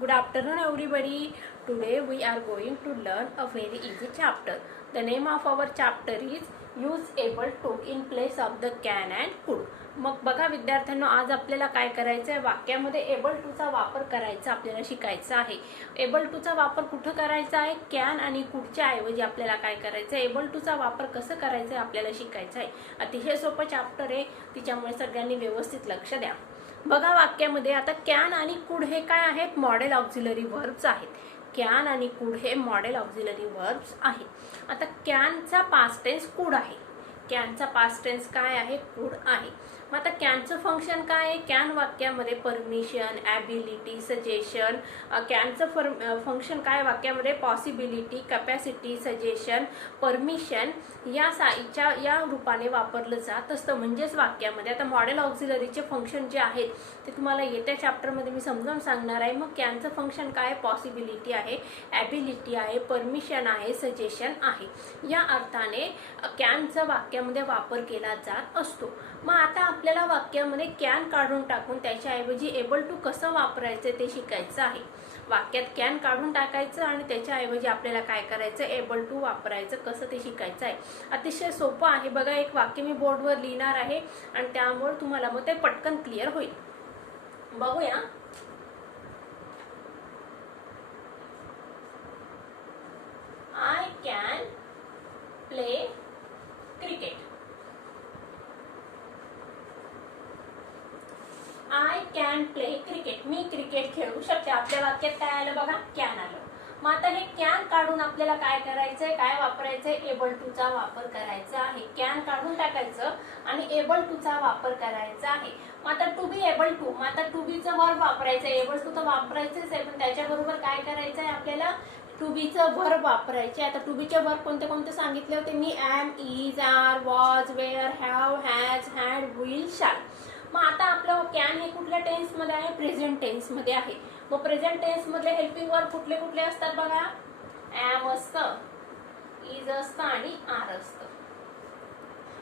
Good afternoon, everybody. Today we are going to learn a very easy chapter. The name of our chapter is use able to in place of the can and could. मग बघा विद्यार्थ्यांनो, आज आपल्याला काय करायचं आहे, वाक्यामध्ये able to चा वापर करायचा आपल्याला शिकायचा आहे. एबल टू चा वापर कुठं करायचा आहे, कॅन आणि कुडच्या ऐवजी आपल्याला काय करायचं आहे, एबल टू चा वापर कसं करायचं आहे आपल्याला शिकायचं आहे. अतिशय सोपं चॅप्टर आहे, तिच्यामुळे सगळ्यांनी व्यवस्थित लक्ष द्या. बघा वाक्यामध्ये आता कॅन आणि कुड हे काय आहेत, मॉडेल ऑक्झिलरी वर्ब्स आहेत. कॅन आणि कुड हे मॉडेल ऑक्झिलरी वर्ब्स आहेत. आता कॅनचा पास्ट टेन्स कुड आहे, कॅनचा पास्ट टेन्स काय आहे, कुड आहे. मग आता कॅनचं फंक्शन काय आहे, कॅन वाक्यामध्ये परमिशन, ॲबिलिटी, सजेशन. कॅनचं फंक्शन काय वाक्यामध्ये, पॉसिबिलिटी, कॅपॅसिटी, सजेशन, परमिशन या रूपाने वापरलं जात असतं. म्हणजेच वाक्यामध्ये आता मॉडेल ऑक्झिलरीचे फंक्शन जे आहेत ते तुम्हाला येत्या चॅप्टरमध्ये मी समजावून सांगणार आहे. मग कॅनचं फंक्शन काय, पॉसिबिलिटी आहे, ॲबिलिटी आहे, परमिशन आहे, सजेशन आहे. या अर्थाने कॅनचा वाक्यामध्ये वापर केला जात असतो. मग आता आपल्याला वाक्यामध्ये कॅन काढून टाकून त्याच्याऐवजी एबल टू कसं वापरायचं ते शिकायचं आहे. वाक्यात कॅन काढून टाकायचं आणि त्याच्याऐवजी आपल्याला काय करायचं, एबल टू वापरायचं कसं ते शिकायचं आहे. अतिशय सोपं आहे. बघा, एक वाक्य मी बोर्डवर लिहिणार आहे आणि त्यामुळे तुम्हाला मग ते पटकन क्लिअर होईल. बघूया. I can play cricket. I can play cricket. Me cricket खेळू शकते. आपल्या वाक्यात काय आलं बघा, कॅन आलं. मग आता हे कॅन काढून आपल्याला काय करायचंय, काय वापरायचंय, एबल टू चा वापर करायचा आहे. कॅन काढून टाकायचं आणि एबल टू चा वापर करायचा आहे. मग आता टू बी एबल टू, मग आता टू बी चं वर्ब वापरायचं, एबल टू तर वापरायचंच आहे, पण त्याच्याबरोबर काय करायचंय आपल्याला, टू बी चं वर्ब वापरायचे. आता टू बी चे वर्ब कोणते कोणते सांगितले होते मी, am, is, are, was, were, have, has, had, will, shall. मग आता आपलं कॅन हे कुठल्या टेन्स मध्ये आहे, प्रेझेंट टेन्स मध्ये आहे. मग प्रेझेंट टेन्स मधले हेल्पिंग वर्ब कुठले कुठले असतात बघा, एम असतं, इज असतं आणि आर असतं.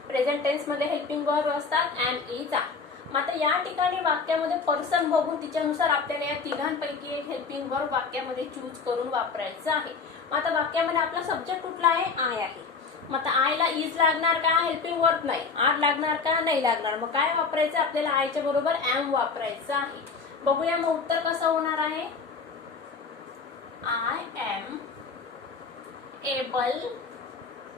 प्रेझेंट टेन्स मध्ये हेल्पिंग वर्ब असतात एम, इज, आर. मग आता या ठिकाणी वाक्यामध्ये पर्सन बघून तिच्यानुसार आपल्याला या तिघांपैकी एक हेल्पिंग वर्ब वाक्यामध्ये चूज करून वापरायचं आहे. मग आता वाक्यामध्ये आपला सब्जेक्ट कुठला आहे, आय आहे. मग आता आयला इज लागणार का, हेल्पिंग वर्ब नाही. आर लागणार का, नाही लागणार. मग काय वापरायचं आपल्याला, आयच्या बरोबर एम वापरायचं आहे. बघूया मग उत्तर कसं होणार आहे. I am able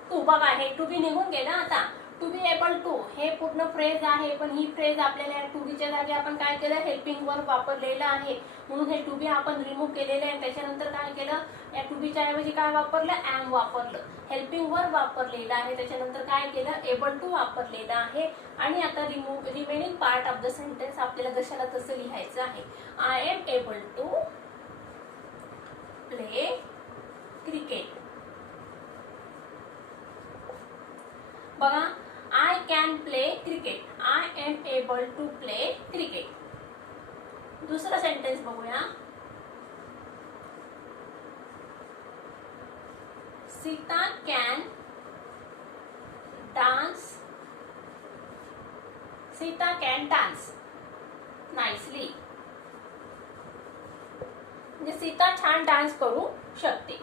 to. बघा, हे टू बी निघून गेलं. आता टू बी एबल टू हे पूर्ण फ्रेज आहे, पण ही फ्रेज आपल्याला टू बीच्या जागी आपण काय केलं, हेल्पिंग वर्ब वापरलेलं आहे, म्हणून हे टू बी आपण रिमूव्ह केलेलं आहे. त्याच्यानंतर काय केलं, या टू बीच्या ऐवजी काय वापरलं, एम वापरलं. हेल्पिंग वर्ब वापरलेलं आहे, त्याच्यानंतर काय केलं, एबल टू वापरलेलं आहे. आणि आता remaining part of the sentence आपल्याला जशाला तसं लिहायचं आहे. I am able to play cricket. बघा, I can play cricket. I am able to play cricket. दुसरा सेंटेन्स बघूया. Sita can dance. Sita can dance nicely. म्हणजे सीता छान डान्स करू शकते.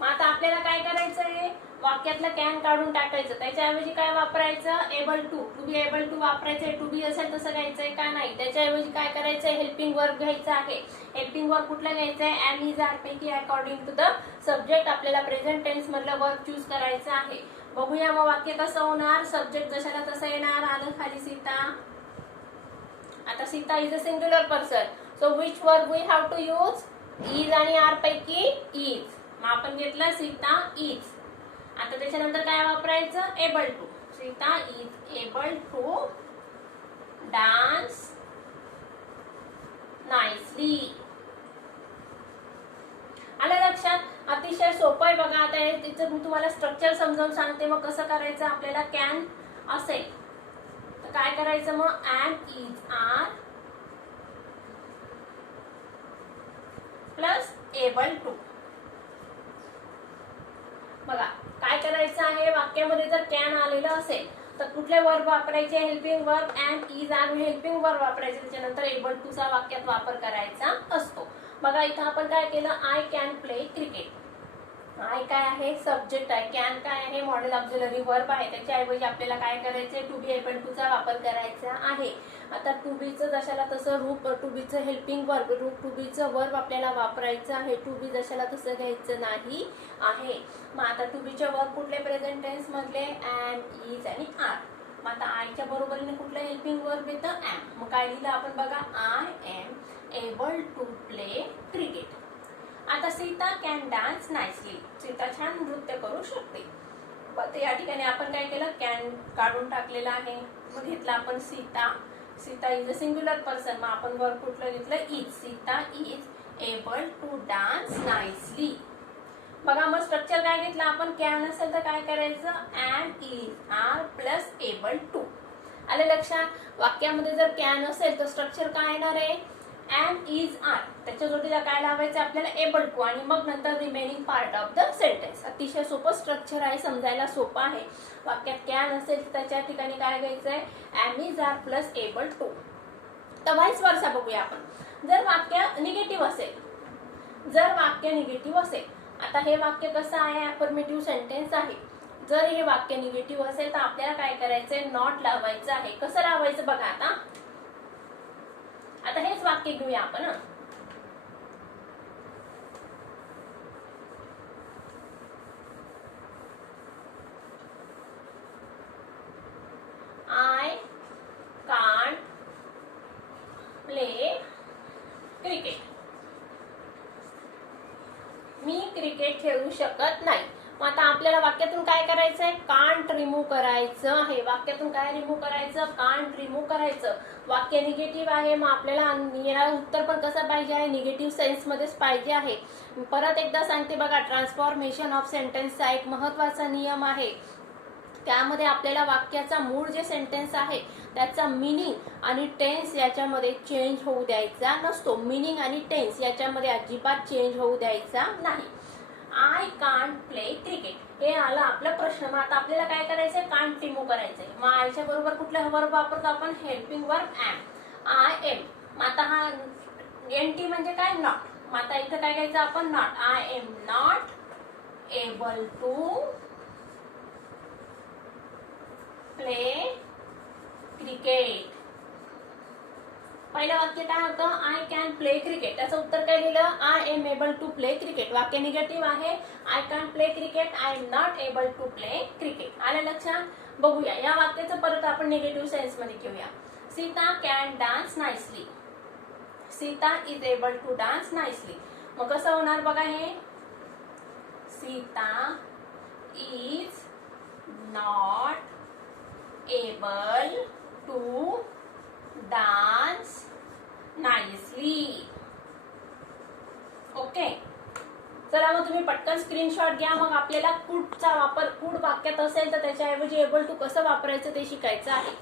मग आता आपल्याला काय करायचं आहे, वाक्यातलं कॅन काढून टाकायचं, त्याच्याऐवजी काय वापरायचं, able to. To be able to वापरायचंय. टू बी असेल तसं घ्यायचंय का नाही, त्याच्याऐवजी काय करायचंय, हेल्पिंग वर्ब घ्यायचं आहे. हेल्पिंग वर्ब कुठला घ्यायचंय, एम, इज, आर पैकी अकॉर्डिंग टू द सब्जेक्ट आपल्याला प्रेझेंट टेन्स मधलं वर्ब चूज करायचं आहे. बघूया मग वाक्य कसं होणार. सब्जेक्ट जशाला तसं येणार, आलं खाली सीता. आता Sita is a singular person, so which verb we have to use, is आणि आर पैकी इज. मग आपण घेतलं सीता इज. आता त्याच्यानंतर काय वापरायचं, able to. Sita is able to dance nicely. आलं लक्षात. अतिशय सोपं आहे. बघा, आता तिचं मी तुम्हाला स्ट्रक्चर समजावून सांगते. मग कसं करायचं, आपल्याला कॅन असेल तर काय करायचं, मग am, is, are plus able to. बघा काय करायचं आहे, वाक्यामध्ये जर कॅन आलेलं असेल तर कुठले वर्ब वापरायचे, helping verb, am, is, are helping verb वापरायचे, त्याच्यानंतर एबल टू चा वाक्यात वापर करायचा असतो. बघा इथं आपण काय केलं, I can play cricket. I काय आहे, सब्जेक्ट आहे, कॅन काय आहे, मॉडेल ऑक्झिलरी वर्ब आहे, त्याच्याऐवजी आपल्याला काय करायचंय, टू बी एबल टू चा वापर करायचा आहे. आता टू बीचं जशाला तसं रूप, to बीचं helping verb, rook to बीचं verb आपल्याला वापरायचं आहे. टू बी जशाला तसं घ्यायचं नाही आहे. मग आता टू बीचे वर्ब कुठले प्रेझेंट टेन्स मधले, एम, इज आणि आर. मग आता आयच्या बरोबरीने कुठलं हेल्पिंग वर्ब येतं, एम. मग काय लिहिलं आपण बघा, I am able to play cricket. आता Sita can dance nicely. Sita छान नृत्य करू शकते. तर या ठिकाणी आपण काय केलं, कॅन काढून टाकलेला आहे. मग घेतला आपण Sita. Sita is a singular person. मग आपण वर्ब कुठलं घेतलं, is. Sita is able to dance nicely. बघा मग स्ट्रक्चर काय घेतलं आपण, कॅन असेल तर काय करायचं, am, is, are plus able to. आले लक्षात. वाक्यामध्ये जर कॅन असेल तर स्ट्रक्चर काय येणार आहे, एम, इज, आर. त्याच्या जोडीला काय लावायचं आपल्याला, एबल टू, आणि मग नंतर remaining part of the sentence. अतिशय सोपं स्ट्रक्चर आहे, समजायला सोपं आहे. वाक्यात कॅन असेल तर त्याच्या ठिकाणी काय घ्यायचंय, am, is, are plus able to. तर व्हाईस वर्सा बघूया आपण. जर वाक्य निगेटिव्ह असेल, जर वाक्य निगेटिव्ह असेल, आता हे वाक्य कसं आहे, अफर्मेटिव्ह सेंटेन्स आहे. जर हे वाक्य निगेटिव्ह असेल तर आपल्याला काय करायचंय, नॉट लावायचं आहे. कसं लावायचं बघा. आता हेच वाक्य घेऊया आपण. I can't play cricket. Me cricket खेळू शकत नाही. मग आता आपल्याला वाक्यातून काय करायचंय, कांट रिमूव्ह करायचं आहे. वाक्यातून काय रिमूव्ह करायचं, कांट रिमूव्ह करायचं. वाक्य निगेटिव्ह आहे, मग आपल्याला येणारं उत्तर पण कसं पाहिजे आहे, निगेटिव्ह सेन्स मध्येच पाहिजे आहे. परत एकदा सांगते बघा, ट्रान्सफॉर्मेशन ऑफ सेंटेन्सचा एक महत्वाचा नियम आहे. त्यामध्ये आपल्याला वाक्याचा मूळ जे सेंटेन्स आहे त्याचा मिनिंग आणि टेन्स याच्यामध्ये चेंज होऊ द्यायचा नसतो. मिनिंग आणि टेन्स याच्यामध्ये अजिबात चेंज होऊ द्यायचा नाही. आय कांट प्ले क्रिकेट हे आलं आपला प्रश्न. मग आता आपल्याला काय करायचंय, कांट रिमूव्ह करायचंय. मग आयच्या बरोबर कुठला वर्ब वापरतो आपण, helping verb am. I am. मग आता हा एनटी म्हणजे काय, नॉट. मग आता इथं काय घ्यायचं आपण, not. I am not able to play cricket. पहिलं वाक्य काय होतं, आय कॅन प्ले क्रिकेट. त्याचं उत्तर काय लिहिलं, I am able to play cricket. वाक्य निगेटिव्ह आहे, I can play cricket, I am not able to play cricket. आलं लक्षात. बघूया या वाक्याचं परत आपण निगेटिव्ह सेन्स मध्ये घेऊया. Sita can dance nicely. Sita is able to dance nicely. मग कसं होणार बघा हे, Sita is not able to dance nicely. Okay. चला मग तुम्ही पटकन स्क्रीनशॉट घ्या. मग आपल्याला कुडचा वापर, कुड वाक्यात असेल तर त्याच्याऐवजी एबल टू कसं वापरायचं ते शिकायचं आहे.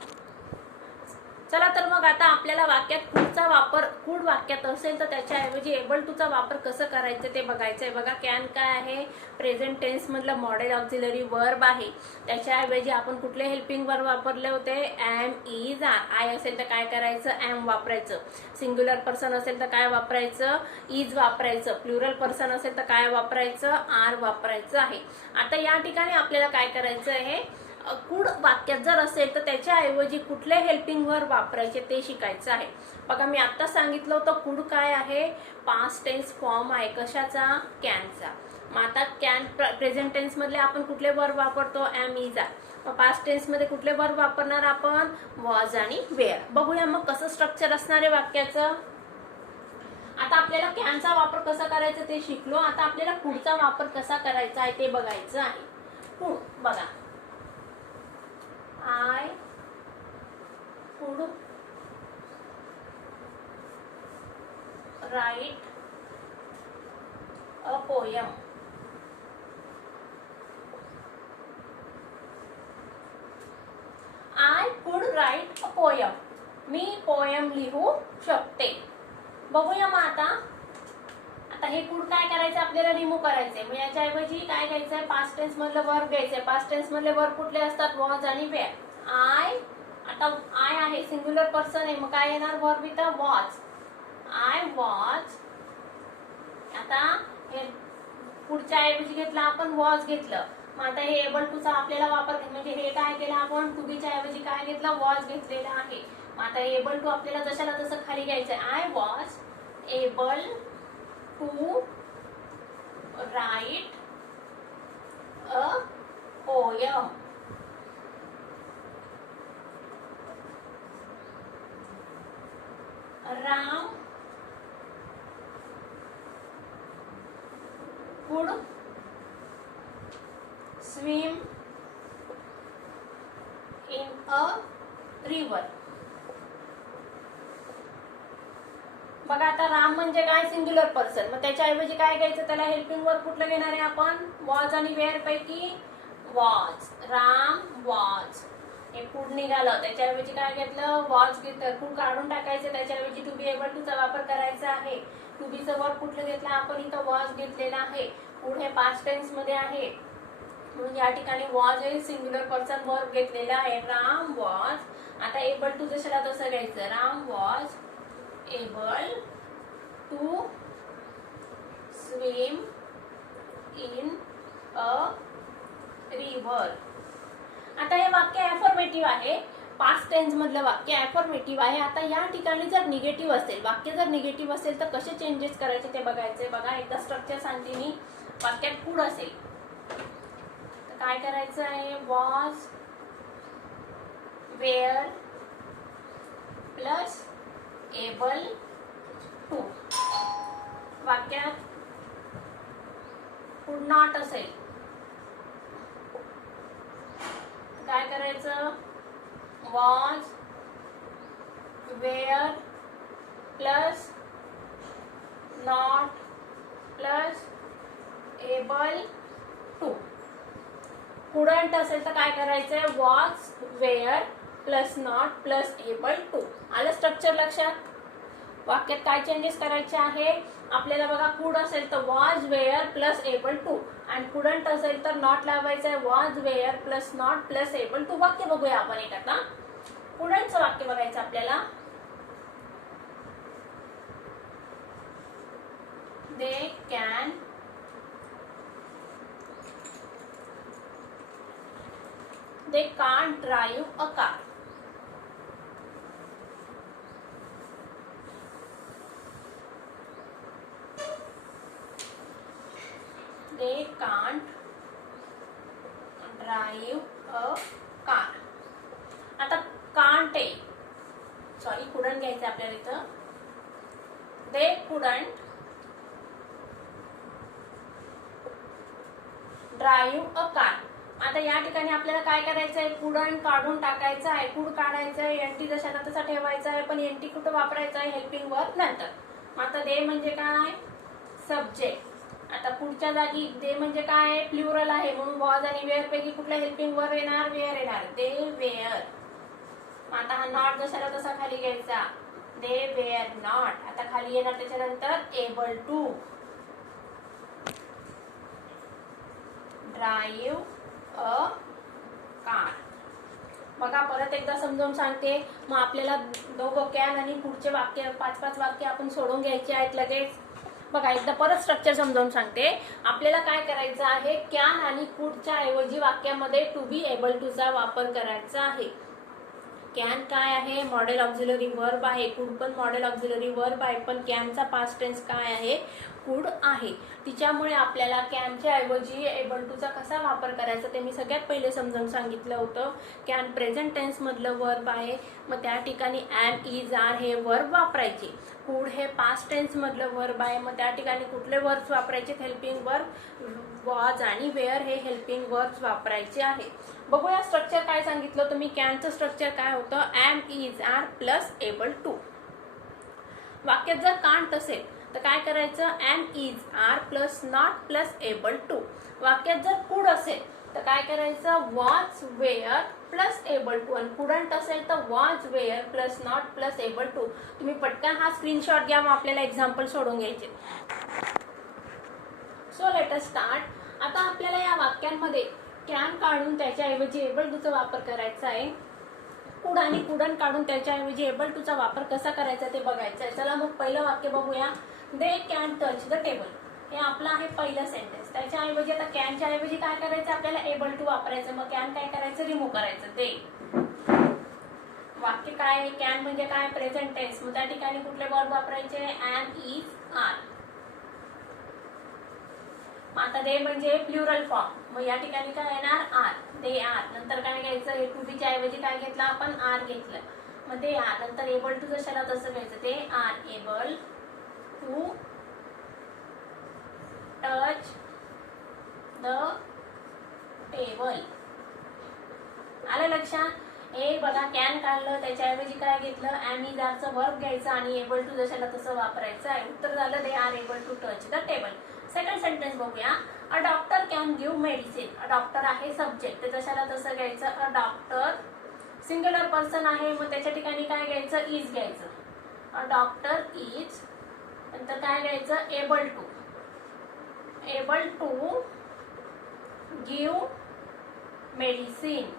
चला तर मग आता आपल्याला वाक्यात कुडचा वापर, कुड वाक्यात असेल तर त्याच्याऐवजी एबल टू चा वापर कसं करायचं ते बघायचंय. बघा कॅन काय आहे, प्रेझेंट टेन्स मधलं मॉडेल ऑक्झिलरी वर्ब आहे. त्याच्याऐवजी आपण कुठले हेल्पिंग वर्ब वापरले होते, एम, इज, आर. आय असेल तर काय करायचं, एम वापरायचं. सिंग्युलर पर्सन असेल तर काय वापरायचं, इज वापरायचं. प्लुरल पर्सन असेल तर काय वापरायचं, आर वापरायचं आहे. आता या ठिकाणी आपल्याला काय करायचं आहे, कुड वाक्यात जर असेल तर त्याच्याऐवजी कुठले हेल्पिंग वर्ब वापरायचे ते शिकायचं आहे. बघा मी आता सांगितलं होतं कुड काय आहे, पास्ट टेन्स फॉर्म आहे. कशाचा, कॅनचा. मग आता कॅन प्रेझेंट टेन्स मधले आपण कुठले वर्ब वापरतो, एम, इज, आर. मग पास्ट टेन्स मध्ये कुठले वर्ब वापरणार आपण, वॉज आणि वेअर. बघूया मग कसं स्ट्रक्चर असणार आहे वाक्याचं. आता आपल्याला कॅनचा वापर कसा करायचा ते शिकलो. आता आपल्याला कुडचा वापर कसा करायचा आहे ते बघायचं आहे. कुड बघा, I could write a poem. I could write a poem. Me poem लिहू शकते. बघूया मग आता हे कुड काय करायचं आपल्याला, रिमूव्ह करायचंय. मग याच्याऐवजी काय घ्यायचंय, पास्ट टेन्स मधलं वर्ब घ्यायचंय. पास्ट टेन्स मधले वर्ब कुठले असतात, वॉज आणि वेअर. आय, आता आय आहे सिंग्युलर पर्सन आहे, मग काय येणार वर्ब इथं वॉच. I watch. आता हे पुढच्या ऐवजी घेतलं आपण वॉच घेतलं. मग आता हे एबल टूचा आपल्याला वापर म्हणजे हे काय केलं आपण टू बीच्या ऐवजी काय घेतलं वॉच घेतलेला आहे. मग आता एबल टू आपल्याला जशाला तसं खाली घ्यायचं. I was able to write a poem. Ram could swim in a river. बघा आता राम म्हणजे काय सिंग्युलर पर्सन, मग त्याच्याऐवजी काय घ्यायचं त्याला हेल्पिंग वर्ब कुठलं घेणार आहे आपण वॉज आणि वेअर पैकी वॉज. राम वॉज हे कुड निघालं, त्याच्याऐवजी काय घेतलं वॉज घेतलं. कुड काढून टाकायचं, त्याच्याऐवजी टू बी एबल टूचा वापर करायचा आहे. टू बीचं वर्ब कुठलं घेतलं आपण इथं वॉज घेतलेला आहे. कुड हे पास्ट टेन्स मध्ये आहे म्हणून या ठिकाणी वॉज हे सिंग्युलर पर्सन वर्ब घेतलेला आहे. राम वॉज. आता एबल टू जशाला तसं घ्यायचं. Ram was able to swim in a river. आता हे वाक्य अफर्मेटिव्ह आहे, पास्ट टेन्स मधलं वाक्य अफर्मेटिव्ह आहे. आता या ठिकाणी जर निगेटिव्ह असेल, वाक्य जर निगेटिव्ह असेल तर कसे चेंजेस करायचे ते बघायचे. बघा एकदा स्ट्रक्चर सांगते मी. वाक्यात कुड असेल तर काय करायचं आहे was were plus able to. वाक्यात कुड नॉट असेल काय करायचं was were plus not plus able to. Couldn't असेल तर काय करायचंय was were plus not plus able to. आलं स्ट्रक्चर लक्षात. वाक्यात काय चेंजेस करायचे आहे आपल्याला बघा. कुड असेल तर was were plus able to आणि कुडंट असेल तर नॉट लावायचं आहे was were plus not plus able to. वाक्य बघूया आपण एक. आता कुडंटचं वाक्य बघायचं आपल्याला. They can they can't drive a car. They can't drive a car. आता can't आहे सॉरी couldn't घ्यायचं आपल्याला इथं. they couldn't drive a car. आता या ठिकाणी आपल्याला काय करायचं आहे कुडंट काढून टाकायचं आहे. कुड काढायचं आहे, एनटी जशाला तसा ठेवायचा आहे, पण एनटी कुठं वापरायचा आहे हेल्पिंग वर्ब नंतर. आता दे म्हणजे काय सब्जेक्ट. आता पुढच्या जागी दे म्हणजे काय आहे प्लुरल आहे म्हणून वॉज आणि वेअर पैकी कुठला हेल्पिंग वर्ब येणार वेअर येणार. They were. आता हा नॉट जशाला तसा खाली घ्यायचा. They were not. आता खाली येणार त्याच्यानंतर able to drive a car. बघा परत एकदा समजावून सांगते. मग आपल्याला दोघं कॅन आणि पुढचे वाक्य 5-5 वाक्य आपण सोडून घ्यायचे आहेत लगेच. बघा एकदा परत स्ट्रक्चर समजावून सांगते. आपल्याला काय करायचं आहे कॅन आणि कुडच्या ऐवजी वाक्यामध्ये टू बी एबल टू चा वापर करायचा आहे. कॅन काय आहे मॉडेल ऑक्झिलरी वर्ब आहे. कुड पण मॉडेल ऑक्झिलरी वर्ब आहे, पण कॅनचा पास्ट टेन्स काय आहे कुड आहे. तिच्यामुळे आपल्याला कॅनच्या ऐवजी एबल टूचा कसा वापर करायचा ते मी सगळ्यात पहिले समजावून सांगितलं होतं. कॅन प्रेझेंट टेन्स मधलं वर्ब आहे, मग त्या ठिकाणी एम इज आर हे वर्ब वापरायचे. कुड हे पास्ट टेन्स मधलं वर्ब आहे, मग त्या ठिकाणी कुठले वर्ब्स वापरायचे हेल्पिंग वर्ब वॉज आणि वेअर हे हेल्पिंग वर्ब्स वापरायचे आहे. बघूया स्ट्रक्चर काय सांगितलं तुम्ही. कॅनचं स्ट्रक्चर काय होतं am is are plus able to. वाक्यात जर कांट असेल तर काय करायचं am is are plus not plus able to. वाक्यात जर कुड असेल तर काय करायचं was were plus able to आणि कुडंट असेल तर was were plus not plus able to. तुम्ही पटकन हा स्क्रीनशॉट घ्या, मग आपल्याला एक्झाम्पल सोडून घ्यायचे. So let us start. आता आपल्याला या वाक्यांमध्ये कॅन काढून त्याच्याऐवजी एबल टूचा वापर करायचा आहे. कुड आणि कुडंट काढून त्याच्याऐवजी एबल टूचा वापर कसा करायचा ते बघायचं आहे. चला मग पहिलं वाक्य बघूया. They can touch the table. हे आपलं आहे पहिलं सेंटेन्स. त्याच्याऐवजी आता कॅनच्या ऐवजी काय करायचं आपल्याला एबल टू वापरायचं. मग कॅन काय करायचं रिमूव्ह करायचं. दे वाक्य काय आहे कॅन म्हणजे काय प्रेझेंट टेन्स. मग त्या ठिकाणी कुठले वर्ब वापरायचे एम इज आर. आता दे म्हणजे प्लुरल फॉर्म. मग या ठिकाणी काय येणार आर. They are. नंतर काय घ्यायचं टू बीच्या ऐवजी काय घेतलं आपण आर घेतलं. मग दे आर. नंतर एबल टू जशाला तसं घ्यायचं. They are able to touch the table. आलं लक्षात. हे बघा कॅन काढलं त्याच्याऐवजी काय घेतलं एम इज आरचं वर्ब घ्यायचं आणि एबल टू जशाला तसं वापरायचं आहे. उत्तर झालं they are able to touch the table. Second sentence बघूया. A doctor can give medicine. A doctor आहे सब्जेक्ट ते जशाला तसं घ्यायचं. अ डॉक्टर सिंग्युलर पर्सन आहे मग त्याच्या ठिकाणी काय घ्यायचं इज घ्यायचं. A doctor is. नंतर काय घ्यायचं able to. Able to give medicine.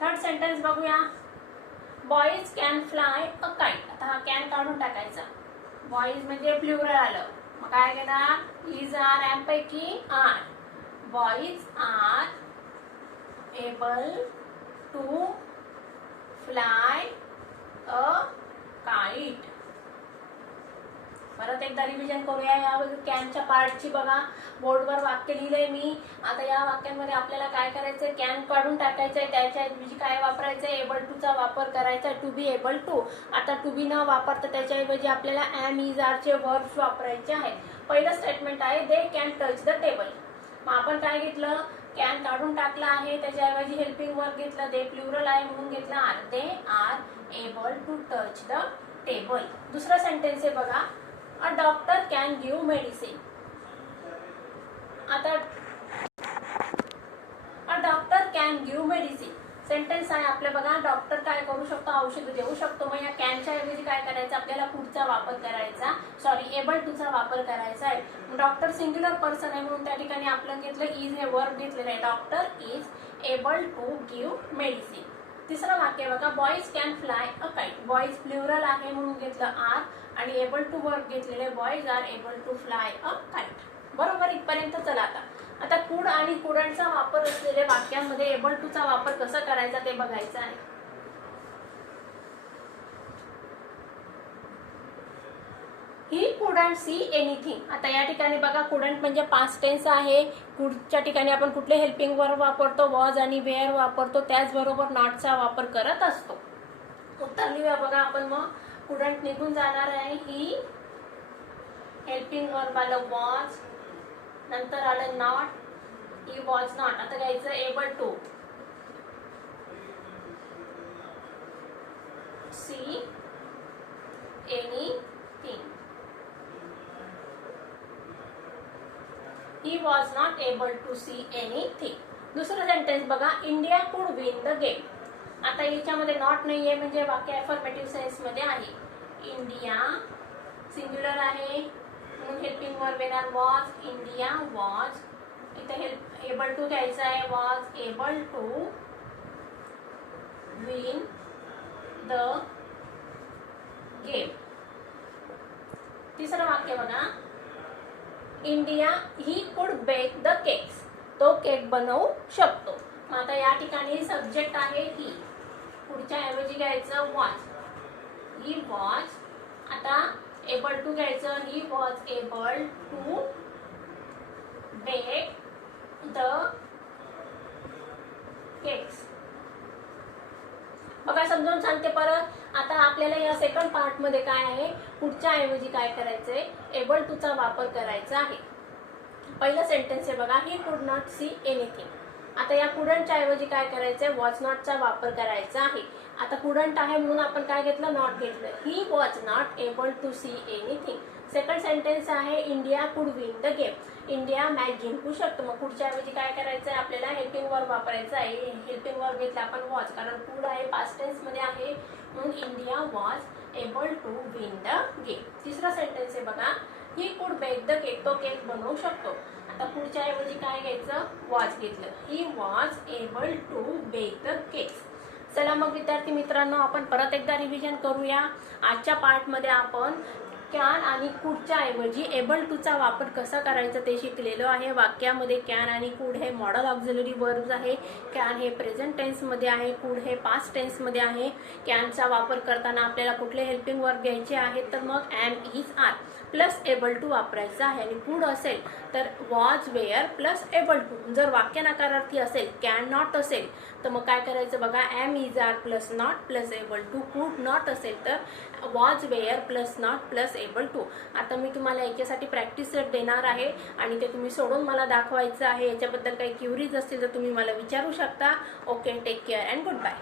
Third sentence बघूया. Boys can fly a kite. आता हा कॅन काढून टाकायचा. बॉईज म्हणजे प्लुरल आलं. मग काय घेणार इज आर एम पैकी are. Boys are able to fly a kite. परत एकदा रिव्हिजन करूया या कॅनच्या पार्टची. बघा बोर्डवर वाक्य लिहिलंय मी. आता या वाक्यांमध्ये आपल्याला काय करायचंय कॅन काढून टाकायचंय. त्याच्याऐवजी काय वापरायचंय एबल टूचा वापर करायचा. To be able to. आता टू बी न वापरता त्याच्याऐवजी आपल्याला एम इज आरचे वर्ब्स वापरायचे आहेत. पहिलं स्टेटमेंट आहे they can touch the table. मग आपण काय घेतलं कॅन काढून टाकला आहे त्याच्याऐवजी हेल्पिंग वर्ब घेतलं. दे प्लुरल आहे म्हणून घेतलं are. They are able to touch the table. दुसरा सेंटेन्स आहे बघा. A doctor can give medicine. आता a doctor can give medicine sentence आहे आपल्या. बघा डॉक्टर काय करू शकतो औषध देऊ शकतो. मग या कॅनच्या ऐवजी काय करायचं आपल्याला कुडचा वापर करायचा. सॉरी एबल टूचा वापर करायचा आहे. डॉक्टर सिंग्युलर पर्सन आहे म्हणून त्या ठिकाणी आपलं घेतलं इज हे वर्ब घेतलेलं आहे. Doctor is able to give medicine. तिसरं वाक्य बघा. Boys can fly a kite. Boys plural आहे म्हणून घेतलं आर आणि एबल टू वर्ब घेतलेले. Boys are able to fly a kite. बरोबर इथपर्यंत. चला आता कुड आणि कुडंटचा वापर असलेल्या वाक्यांमध्ये एबल टूचा वापर कसा करायचा ते बघायचं आहे. He couldn't see anything. आता या ठिकाणी बघा कुडंट म्हणजे पास्ट टेन्स आहे. कुडच्या ठिकाणी आपण कुठले हेल्पिंग वर्ब वापरतो वॉज आणि वेअर वापरतो. त्याचबरोबर नॉटचा वापर करत असतो. उत्तर लिहूया बघा आपण. मग कुडंट निघून जाणार आहे. ही हेल्पिंग वर्ब आलं वॉज. नंतर आलं नॉट. He was not. आता घ्यायचं able to see anything. He was not able to see anything. दुसरं सेंटेन्स बघा. India could win the game. आता याच्यामध्ये नॉट नाहीये म्हणजे वाक्य अफर्मेटिव्ह सेन्स मध्ये आहे. इंडिया सिंग्युलर आहे म्हणून हेल्पिंग वर्ब येणार वॉज. India was. इथे एबल टू घ्यायचं आहे. Was able to win the game. तिसरं वाक्य बघा. India he could bake the cakes. तो केक बनवू शकतो. मग आता या ठिकाणी सब्जेक्ट आहे ही. पुढच्या ऐवजी घ्यायचं वॉज. He was. आता एबल टू घ्यायचं. He was able to bake the cakes. बघा समजावून सांगते परत. आता आपल्याला या सेकंड पार्ट मध्ये काय आहे पुढच्या ऐवजी काय करायचंय एबल टू चा वापर करायचा आहे. पहिलं सेंटेन्स आहे बघा. ही कुड नॉट सी एनिथिंग. आता या कुडंटच्या ऐवजी काय करायचंय वॉज नॉटचा वापर करायचा आहे. आता कुडंट आहे म्हणून आपण काय घेतलं नॉट घेतलं. ही was not able to see anything. Second sentence आहे India could win the game. India match जिंकू शकतो. मग पुढच्या ऐवजी काय करायचं आहे आपल्याला हेल्पिंग वर्ब वापरायचं आहे. हेल्पिंग वर्ब घेतला आपण वॉज कारण कुड आहे पास्ट टेन्स मध्ये आहे म्हणून India was able to win the game. तिसरा सेंटेन्स आहे बघा. He could bake the cake, तो केक बनवू शकतो. आता पुढच्या ऐवजी काय घ्यायचं, वॉज घेतलं. He was able to bake the केक्स. चला मग विद्यार्थी मित्रांनो, आपण परत एकदा रिव्हिजन करूया. आजच्या पार्टमध्ये आपण कॅन आणि कुडच्या ऐवजी एबल टूचा वापर कसा करायचा ते शिकलेलो आहे. वाक्यामध्ये कॅन आणि कुड हे मॉडल ऑक्झिलरी वर्ब्स आहे. कॅन हे प्रेझेंट टेन्समध्ये आहे, कुड हे पास्ट टेन्समध्ये आहे. कॅनचा वापर करताना आपल्याला कुठले हेल्पिंग वर्ब घ्यायचे आहेत, तर मग am, is, are plus able to वापरायचं आहे. आणि कुड असेल तर was, were plus able to. जर वाक्य नकारार्थी असेल, कॅन नॉट असेल, तर मग काय करायचं बघा, am, is, are plus not plus able to. Could not असेल तर was, were plus not plus able to. आता मी तुम्हाला याच्यासाठी प्रॅक्टिस सेट देणार आहे आणि ते तुम्ही सोडून मला दाखवायचं आहे. याच्याबद्दल काही क्युरीज असतील तर तुम्ही मला विचारू शकता. Okay, take care and good bye.